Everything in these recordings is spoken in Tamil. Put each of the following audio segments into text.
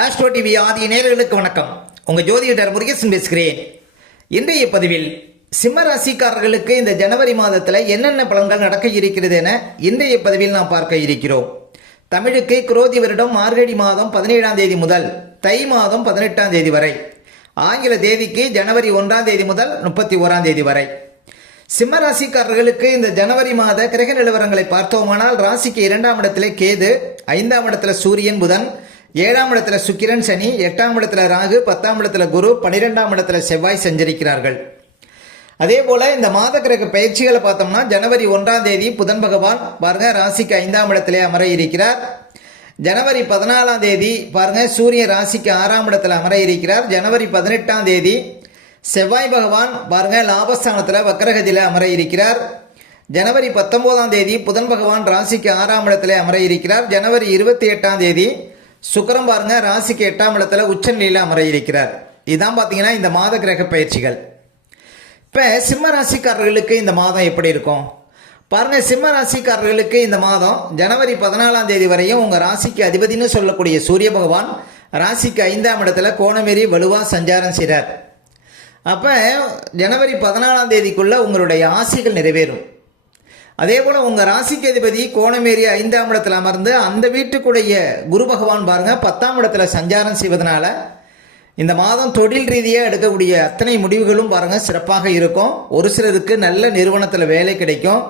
ஆஸ்ட்ரோ டிவி ஆதிய நேயர்களுக்கு வணக்கம். உங்கள் ஜோதிடர் முருகேசன் பேசுகிறேன். இன்றைய பதிவில் சிம்ம ராசிக்காரர்களுக்கு இந்த ஜனவரி மாதத்தில் என்னென்ன பலன்கள் நடக்க இருக்கிறது என இன்றைய பதிவில் நாம் பார்க்க இருக்கிறோம். தமிழுக்கு குரோதி வருடம் மார்கழி மாதம் 17ஆம் தேதி முதல் தை மாதம் 18ஆம் தேதி வரை, ஆங்கில தேதிக்கு ஜனவரி 1ஆம் தேதி முதல் 31ஆம் தேதி வரை. சிம்ம ராசிக்காரர்களுக்கு இந்த ஜனவரி மாத கிரக நிலவரங்களை பார்த்தோமானால், ராசிக்கு 2ஆம் இடத்துல கேது, 5ஆம் இடத்துல சூரியன் புதன், 7ஆம் இடத்துல சுக்கிரன் சனி, 8ஆம் இடத்துல ராகு, 10ஆம் இடத்துல குரு, 12ஆம் இடத்துல செவ்வாய் சஞ்சரிக்கிறார்கள். அதே போல இந்த மாத கிரக பயிற்சிகளை பார்த்தோம்னா, ஜனவரி 1ஆம் தேதி புதன் பகவான் பாருங்க ராசிக்கு 5ஆம் இடத்திலே அமர இருக்கிறார். ஜனவரி 14ஆம் தேதி பாருங்க சூரியன் ராசிக்கு 6ஆம் இடத்துல அமர இருக்கிறார். ஜனவரி 18ஆம் தேதி செவ்வாய் பகவான் பாருங்க லாபஸ்தானத்தில் வக்கரகதியில் அமர இருக்கிறார். ஜனவரி 19ஆம் தேதி புதன் பகவான் ராசிக்கு 6ஆம் இடத்துல அமர இருக்கிறார். ஜனவரி 28ஆம் தேதி சுக்கிரன் பாருங்க ராசிக்கு 8ஆம் இடத்துல உச்சநிலையில் அமர இருக்கிறார். இதுதான் பார்த்தீங்கன்னா இந்த மாத கிரக பயிற்சிகள். இப்போ சிம்ம ராசிக்காரர்களுக்கு இந்த மாதம் எப்படி இருக்கும் பாருங்க. சிம்ம ராசிக்காரர்களுக்கு இந்த மாதம் ஜனவரி 14ஆம் தேதி வரையும் உங்கள் ராசிக்கு அதிபதினு சொல்லக்கூடிய சூரிய பகவான் ராசிக்கு 5ஆம் இடத்துல கோணமேறி வலுவாக சஞ்சாரம் செய்கிறார். அப்போ ஜனவரி 14ஆம் தேதிக்குள்ளே உங்களுடைய ஆசைகள் நிறைவேறும். அதே போல் உங்கள் ராசிக்கு அதிபதி கோணமேறி 5ஆம் இடத்துல அமர்ந்து அந்த வீட்டுக்குடைய குரு பகவான் பாருங்கள் 10ஆம் இடத்துல சஞ்சாரம் செய்வதனால இந்த மாதம் தொழில் ரீதியாக எடுக்கக்கூடிய அத்தனை முடிவுகளும் பாருங்கள் சிறப்பாக இருக்கும். ஒரு சிலருக்கு நல்ல நிறுவனத்தில் வேலை கிடைக்கும்.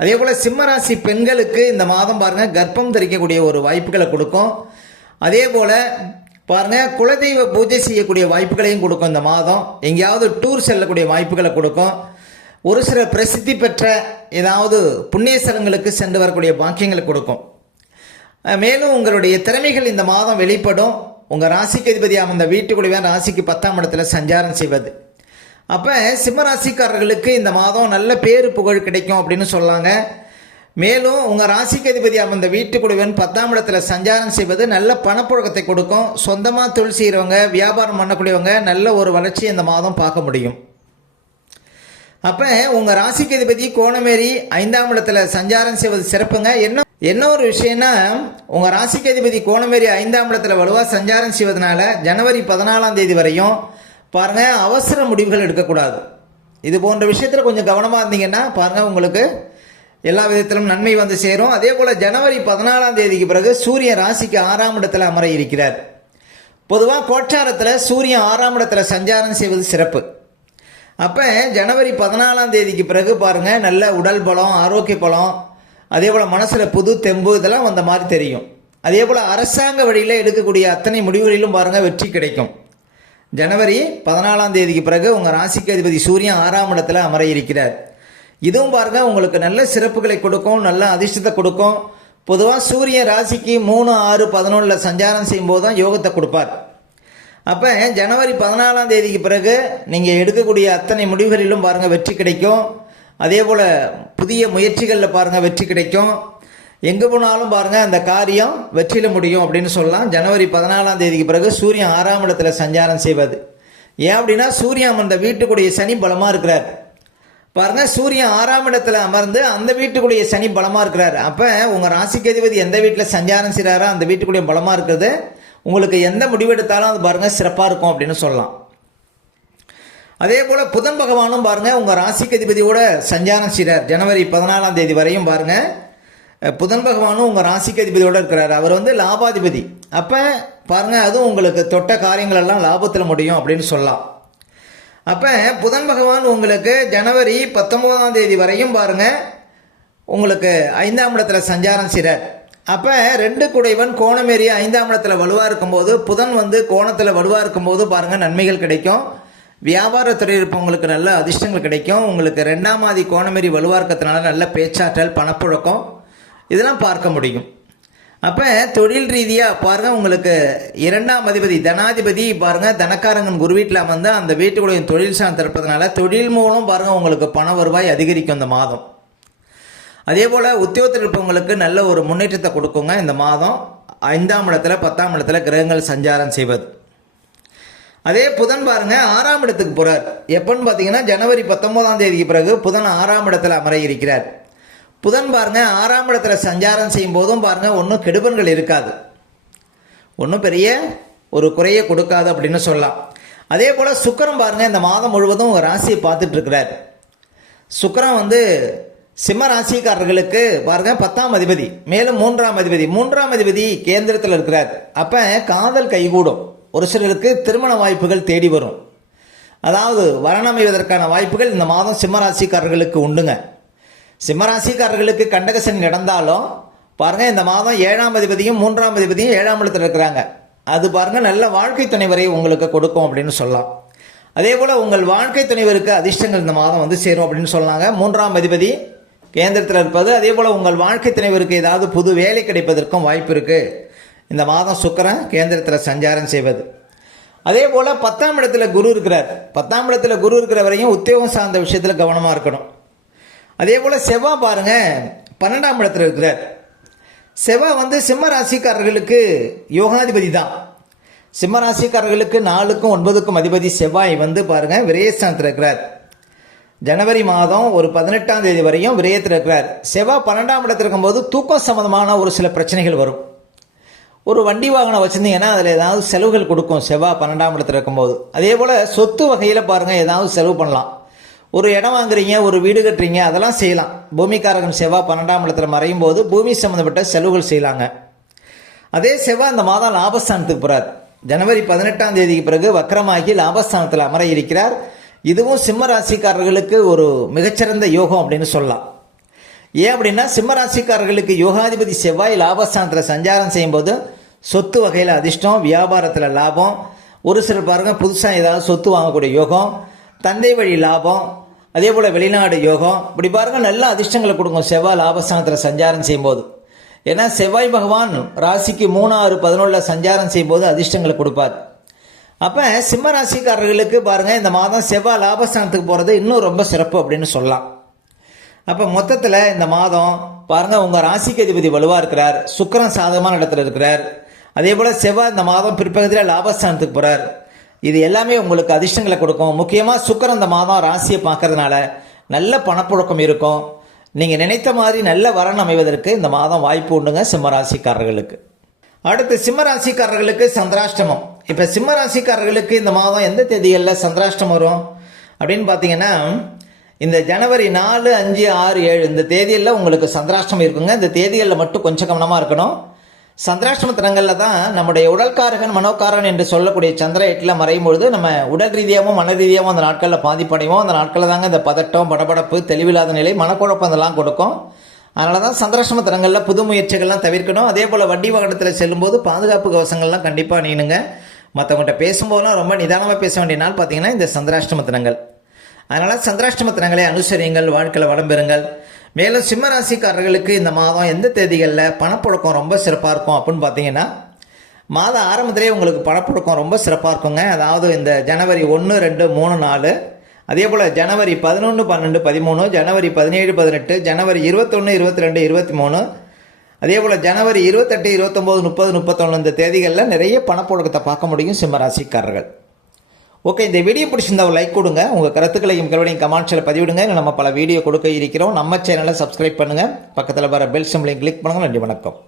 அதே போல் சிம்ம ராசி பெண்களுக்கு இந்த மாதம் பாருங்கள் கர்ப்பம் தரிக்கக்கூடிய ஒரு வாய்ப்புகளை கொடுக்கும். அதே போல் பாருங்கள் குலதெய்வ பூஜை செய்யக்கூடிய வாய்ப்புகளையும் கொடுக்கும். இந்த மாதம் எங்கேயாவது டூர் செல்லக்கூடிய வாய்ப்புகளை கொடுக்கும். ஒரு சில பிரசித்தி பெற்ற ஏதாவது புண்ணிய ஸ்தலங்களுக்கு சென்று வரக்கூடிய பாக்கியங்களை கொடுக்கும். மேலும் உங்களுடைய திறமைகள் இந்த மாதம் வெளிப்படும். உங்கள் ராசிக்கு அதிபதி அந்த வீட்டுக்குள்ளே ராசிக்கு 10ஆம் இடத்துல சஞ்சாரம் செய்வது. அப்போ சிம்ம ராசிக்காரர்களுக்கு இந்த மாதம் நல்ல பேரு புகழ் கிடைக்கும் அப்படின்னு சொல்லாங்க. மேலும் உங்கள் ராசிக்கு அதிபதி அந்த வீட்டுக்குழுவன் 10ஆம் இடத்துல சஞ்சாரம் செய்வது நல்ல பணப்புழக்கத்தை கொடுக்கும். சொந்தமாக தொழில் செய்கிறவங்க, வியாபாரம் பண்ணக்கூடியவங்க நல்ல ஒரு வளர்ச்சி இந்த மாதம் பார்க்க முடியும். அப்போ உங்கள் ராசிக்கு அதிபதி கோணமேறி 5ஆம் இடத்துல சஞ்சாரம் செய்வது சிறப்புங்க. என்ன ஒரு விஷயம்னா, உங்கள் ராசிக்கு அதிபதி கோணமேறி 5ஆம் இடத்துல வலுவாக சஞ்சாரம் செய்வதனால ஜனவரி 14ஆம் தேதி வரையும் பாருங்கள் அவசர முடிவுகள் எடுக்கக்கூடாது. இது போன்ற விஷயத்தில் கொஞ்சம் கவனமாக இருந்தீங்கன்னா பாருங்கள் உங்களுக்கு எல்லா விதத்திலும் நன்மை வந்து சேரும். அதே போல் ஜனவரி 14ஆம் தேதிக்கு பிறகு சூரியன் ராசிக்கு 6ஆம் இடத்துல அமர இருக்கிறார். பொதுவாக கோட்சாரத்தில் சூரியன் 6ஆம் இடத்துல சஞ்சாரம் செய்வது சிறப்பு. அப்போ ஜனவரி 14ஆம் தேதிக்கு பிறகு பாருங்கள் நல்ல உடல் பலம், ஆரோக்கிய பலம், அதே போல் மனசில் புது தெம்பு இதெல்லாம் வந்த மாதிரி தெரியும். அதே போல் அரசாங்க வழியில் எடுக்கக்கூடிய அத்தனை முடிவுகளிலும் பாருங்கள் வெற்றி கிடைக்கும். ஜனவரி 14ஆம் தேதிக்கு பிறகு உங்கள் ராசிக்கு அதிபதி சூரியன் 6ஆம் இடத்துல அமர இருக்கிறார். இதுவும் பாருங்கள் உங்களுக்கு நல்ல சிறப்புகளை கொடுக்கும், நல்ல அதிர்ஷ்டத்தை கொடுக்கும். பொதுவாக சூரியன் ராசிக்கு 3, 6, 11 சஞ்சாரம் செய்யும்போது தான் யோகத்தை கொடுப்பார். அப்போ ஜனவரி 14ஆம் தேதிக்கு பிறகு நீங்கள் எடுக்கக்கூடிய அத்தனை முடிவுகளிலும் பாருங்கள் வெற்றி கிடைக்கும். அதே போல் புதிய முயற்சிகளில் பாருங்கள் வெற்றி கிடைக்கும். எங்கே போனாலும் பாருங்கள் அந்த காரியம் வெற்றியில் முடியும் அப்படின்னு சொல்லலாம். ஜனவரி 14ஆம் தேதிக்கு பிறகு சூரியன் 6ஆம் இடத்துல சஞ்சாரம் செய்வது. ஏன் அப்படின்னா சூரியன் அந்த வீட்டுக்குடைய சனி பலமாக இருக்கிறார். பாருங்கள் சூரியன் 6ஆம் இடத்துல அமர்ந்து அந்த வீட்டுக்குடைய சனி பலமாக இருக்கிறார். அப்போ உங்கள் ராசிக்கு அதிபதி எந்த வீட்டில் சஞ்சாரம் செய்கிறாரோ அந்த வீட்டுக்குடைய பலமாக இருக்கிறது உங்களுக்கு எந்த முடிவெடுத்தாலும் அது பாருங்கள் சிறப்பாக இருக்கும் அப்படின்னு சொல்லலாம். அதே போல் புதன் பகவானும் பாருங்கள் உங்கள் ராசிக்கு அதிபதியோட சஞ்சாரம் செய்கிறார். ஜனவரி 14ஆம் தேதி வரையும் பாருங்கள் புதன் பகவானும் உங்கள் ராசிக்கு அதிபதியோடு இருக்கிறார். அவர் லாபாதிபதி. அப்போ பாருங்கள் அதுவும் உங்களுக்கு தொட்ட காரியங்கள் எல்லாம் லாபத்தில் முடியும் அப்படின்னு சொல்லலாம். அப்போ புதன் பகவான் உங்களுக்கு ஜனவரி 19ஆம் தேதி வரையும் பாருங்கள் உங்களுக்கு 5ஆம் இடத்துல சஞ்சாரம் செய்கிறார். அப்போ 2 குடைவன் கோணமேறி 5ஆம் இடத்துல வலுவாக இருக்கும்போது புதன் கோணத்தில் வலுவாக இருக்கும்போது பாருங்கள் நன்மைகள் கிடைக்கும். வியாபாரத்துறை இருப்பவங்களுக்கு நல்ல அதிர்ஷ்டங்கள் கிடைக்கும். உங்களுக்கு 2ஆம் ஆதி கோணமேறி வலுவாக இருக்கிறதுனால நல்ல பேச்சாற்றல், பணப்புழக்கம் இதெல்லாம் பார்க்க முடியும். அப்போ தொழில் ரீதியாக பாருங்கள் உங்களுக்கு 2ஆம் அதிபதி தனாதிபதி பாருங்கள் தனக்காரங்கன் குரு வீட்டில் அமர்ந்து அந்த வீட்டுக்குடைய தொழில் சார்ந்து இருப்பதனால தொழில் மூலம் பாருங்கள் உங்களுக்கு பண வருவாய் அதிகரிக்கும் இந்த மாதம். அதே போல் உத்தியோகத்தில் இருப்பவங்களுக்கு நல்ல ஒரு முன்னேற்றத்தை கொடுக்குங்க இந்த மாதம். 5ஆம் இடத்துல 10ஆம் இடத்துல கிரகங்கள் சஞ்சாரம் செய்வது. அதே புதன் பாருங்கள் 6ஆம் இடத்துக்கு போகிறார். எப்போன்னு பார்த்தீங்கன்னா ஜனவரி 19ஆம் தேதிக்கு பிறகு புதன் 6ஆம் இடத்துல அமர இருக்கிறார். புதன் பாருங்கள் 6ஆம் இடத்துல சஞ்சாரம் செய்யும் போதும் பாருங்கள் ஒன்றும் கெடுபன்கள் இருக்காது. ஒன்றும் பெரிய ஒரு குறையை கொடுக்காது அப்படின்னு சொல்லலாம். அதே போல் சுக்கிரன் பாருங்கள் இந்த மாதம் முழுவதும் உங்கள் ராசியை பார்த்துட்டு இருக்கிறார். சுக்கிரன் வந்து சிம்ம ராசிக்காரர்களுக்கு பாருங்கள் 10ஆம் அதிபதி, மேலும் 3ஆம் அதிபதி கேந்திரத்தில் இருக்கிறார். அப்போ காதல் கைகூடும், ஒரு சிலருக்கு திருமண வாய்ப்புகள் தேடி வரும். அதாவது வரணமைவதற்கான வாய்ப்புகள் இந்த மாதம் சிம்ம ராசிக்காரர்களுக்கு உண்டுங்க. சிம்ம ராசிக்காரர்களுக்கு கண்டகசனி நடந்தாலும் பாருங்கள் இந்த மாதம் 7ஆம் அதிபதியும் 3ஆம் அதிபதியும் 7ஆம் இடத்துல இருக்கிறாங்க. அது பாருங்கள் நல்ல வாழ்க்கை துணைவரை உங்களுக்கு கொடுக்கும் அப்படின்னு சொல்லலாம். அதே போல் உங்கள் வாழ்க்கை துணைவருக்கு அதிர்ஷ்டங்கள் இந்த மாதம் வந்து சேரும் அப்படின்னு சொன்னாங்க. 3ஆம் அதிபதி கேந்திரத்தில் இருப்பது. அதே போல் உங்கள் வாழ்க்கை துணைவருக்கு ஏதாவது புது வேலை கிடைப்பதற்கும் வாய்ப்பு இருக்குது இந்த மாதம் சுக்கிரன் கேந்திரத்தில் சஞ்சாரம் செய்வது. அதே போல் 10ஆம் இடத்துல குரு இருக்கிறார். 10ஆம் இடத்துல குரு இருக்கிற வரையும் உத்தியோகம் சார்ந்த விஷயத்தில் கவனமாக இருக்கணும். அதே போல் செவ்வாய் பாருங்கள் 12ஆம் இடத்துல இருக்கிறார். செவ்வாய் வந்து சிம்ம ராசிக்காரர்களுக்கு யோகாதிபதி தான். சிம்ம ராசிக்காரர்களுக்கு 4க்கும் 9க்கும் அதிபதி செவ்வாய் வந்து பாருங்கள் விரயஸ்தானத்தில் இருக்கிறார். ஜனவரி மாதம் ஒரு 18ஆம் தேதி வரையும் விரயத்தில் இருக்கிறார். செவ்வாய் 12ஆம் இடத்துல இருக்கும்போது தூக்கம் சம்பந்தமான ஒரு சில பிரச்சனைகள் வரும். ஒரு வண்டி வாகனம் வச்சுருந்தீங்கன்னா அதில் ஏதாவது செலவுகள் கொடுக்கும் செவ்வாய் 12ஆம் இடத்துல இருக்கும்போது. அதே போல் சொத்து வகையில் பாருங்கள் ஏதாவது செலவு பண்ணலாம். ஒரு இடம் வாங்குறீங்க, ஒரு வீடு கட்டுறீங்க, அதெல்லாம் செய்யலாம். பூமிக்காரகன் செவ்வாய் 12ஆம் இடத்துல மறையும் போது பூமி சம்மந்தப்பட்ட செலவுகள் செய்யலாங்க. அதே செவ்வாய் இந்த மாதம் லாபஸ்தானத்துக்கு போகிறார். ஜனவரி 18ஆம் தேதிக்கு பிறகு வக்கரமாகி லாபஸ்தானத்தில் அமர இருக்கிறார். இதுவும் சிம்ம ராசிக்காரர்களுக்கு ஒரு மிகச்சிறந்த யோகம் அப்படின்னு சொல்லலாம். ஏன் அப்படின்னா சிம்ம ராசிக்காரர்களுக்கு யோகாதிபதி செவ்வாய் லாபஸ்தானத்தில் சஞ்சாரம் செய்யும்போது சொத்து வகையில் அதிர்ஷ்டம், வியாபாரத்தில் லாபம், ஒரு சிலர் பாருங்கள் புதுசாக ஏதாவது சொத்து வாங்கக்கூடிய யோகம், தந்தை வழி லாபம், அதே போல் வெளிநாடு யோகம், இப்படி பாருங்கள் நல்ல அதிர்ஷ்டங்களை கொடுக்கும் செவ்வாய் லாபஸ்தானத்தில் சஞ்சாரம் செய்யும்போது. ஏன்னா செவ்வாய் பகவான் ராசிக்கு 3, 6, 11 சஞ்சாரம் செய்யும்போது அதிர்ஷ்டங்களை கொடுப்பார். அப்போ சிம்ம ராசிக்காரர்களுக்கு பாருங்கள் இந்த மாதம் செவ்வாய் லாபஸ்தானத்துக்கு போகிறது இன்னும் ரொம்ப சிறப்பு அப்படின்னு சொல்லலாம். அப்போ மொத்தத்தில் இந்த மாதம் பாருங்கள் உங்கள் ராசிக்கு அதிபதி வலுவாக இருக்கிறார். சுக்கிரன் சாதகமான இடத்துல இருக்கிறார். அதே போல் செவ்வாய் இந்த மாதம் பிற்பகுதியில் லாபஸ்தானத்துக்கு போகிறார். இது எல்லாமே உங்களுக்கு அதிர்ஷ்டங்களை கொடுக்கும். முக்கியமாக சுக்கிரன் இந்த மாதம் ராசியை பார்க்கறதுனால நல்ல பணப்புழக்கம் இருக்கும். நீங்கள் நினைத்த மாதிரி நல்ல வரன் அமைவதற்கு இந்த மாதம் வாய்ப்பு உண்டுங்க சிம்ம ராசிக்காரர்களுக்கு. அடுத்து சிம்ம ராசிக்காரர்களுக்கு சந்திராஷ்டமம். இப்போ சிம்ம ராசிக்காரர்களுக்கு இந்த மாதம் எந்த தேதிகளில் சந்திராஷ்டமம் வரும் அப்படின்னு பார்த்தீங்கன்னா இந்த ஜனவரி 4, 5, 6, 7 இந்த தேதிகளில் உங்களுக்கு சந்திராஷ்டமம் இருக்குங்க. இந்த தேதிகளில் மட்டும் கொஞ்சம் கவனமாக இருக்கணும். சந்திராஷ்டம தினங்களில் தான் நம்முடைய உடல்காரகன் மனோகாரன் என்று சொல்லக்கூடிய சந்திர எட்டில் மறையும் பொழுது நம்ம உடல் ரீதியாகவும் மன ரீதியாகவும் அந்த நாட்களில் பாதிப்படைவோம். அந்த நாட்களில் தாங்க இந்த பதட்டம், படபடப்பு, தெளிவில்லாத நிலை, மனக்குழப்பம் இதெல்லாம் கொடுக்கும். அதனால தான் சந்திராஷ்டம தினங்களில் புது முயற்சிகள்லாம் தவிர்க்கணும். அதே போல் வண்டி வாகனத்தில் செல்லும்போது பாதுகாப்பு கவசங்கள்லாம் கண்டிப்பாக அணியணுங்க. மற்றவங்கள்ட்ட பேசும்போதெல்லாம் ரொம்ப நிதானமாக பேச வேண்டிய நாள் பார்த்தீங்கன்னா இந்த சந்திராஷ்டம தினங்கள். அதனால் சந்திராஷ்டம தினங்களை அனுசரியுங்கள், வாழ்க்கையில் வளம் பெறுங்கள். மேலும் சிம்ம ராசிக்காரர்களுக்கு இந்த மாதம் எந்த தேதிகளில் பணப்புழக்கம் ரொம்ப சிறப்பாக இருக்கும் அப்படின்னு பார்த்தீங்கன்னா மாத ஆரம்பத்திலே உங்களுக்கு பணப்புழக்கம் ரொம்ப சிறப்பாக இருக்குங்க. அதாவது இந்த ஜனவரி 1, 2, 3, 4, அதே போல் ஜனவரி 11, 12, 13, ஜனவரி 17, 18, ஜனவரி 21, 22, 23, அதே போல் ஜனவரி 28, 29, 30, 31 இந்த தேதிகளில் நிறைய பணப்புழக்கத்தை பார்க்க முடியும் சிம்ம ராசிக்காரர்கள். ஓகே, இந்த வீடியோ பிடிச்சிருந்தா ஒரு லைக் கொடுங்க. உங்கள் கருத்துக்களையும் கேள்வியும் கமெண்ட்ஸில் பதிவிடுங்க. நம்ம பல வீடியோ கொடுக்க இருக்கிறோம். நம்ம சேனலை சப்ஸ்கிரைப் பண்ணுங்கள். பக்கத்தில் வர பெல் சிம்பளையும் கிளிக் பண்ணுங்கள். நன்றி, வணக்கம்.